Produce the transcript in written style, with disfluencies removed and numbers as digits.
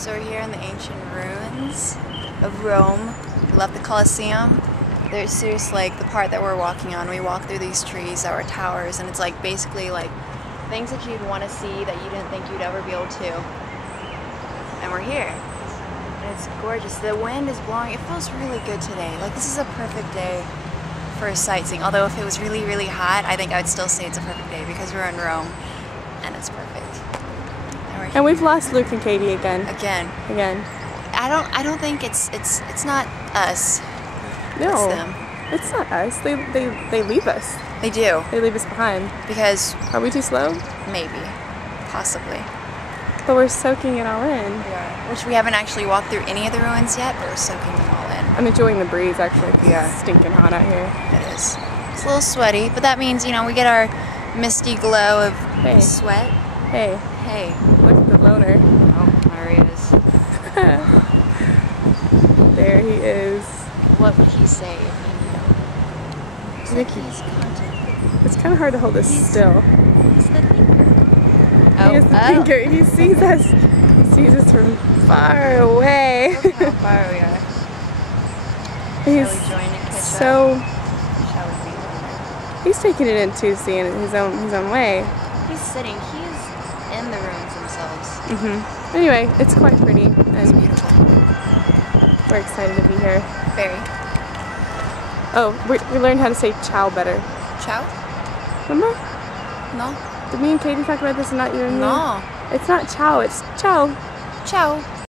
So we're here in the ancient ruins of Rome. We left the Colosseum. There's seriously like the part that we're walking on. We walk through these trees that were towers, and it's like basically like things that you'd want to see that you didn't think you'd ever be able to. And we're here. And it's gorgeous. The wind is blowing. It feels really good today. Like this is a perfect day for sightseeing. Although if it was really, really hot, I think I would still say it's a perfect day because we're in Rome and it's perfect. And we've lost Luke and Katie again. Again. I don't think it's not us. No. It's them. It's not us. They leave us. They do. They leave us behind. Because are we too slow? Maybe. Possibly. But we're soaking it all in. We are. Which we haven't actually walked through any of the ruins yet, but we're soaking them all in. I'm enjoying the breeze actually. It's stinking hot out here. It is. It's a little sweaty, but that means, you know, we get our misty glow of sweat. Hey. Hey. Look at the loner. Oh, there he is. There he is. What would he say if he knew? He's contemplating. It's kind of hard to hold this still. He's the thinker. He is the thinker. He sees us. He sees us from far away. Look how far we are. He's Shall we join and catch so. up? Shall we be? He's taking it in too, seeing it his own way. He's sitting. He's in the ruins themselves. Anyway, it's quite pretty and it's beautiful. We're excited to be here. Very. Oh, we learned how to say ciao better. Ciao? Remember? No. Did me and Katie talk about this and not you and me? No. It's not ciao, it's ciao. Ciao.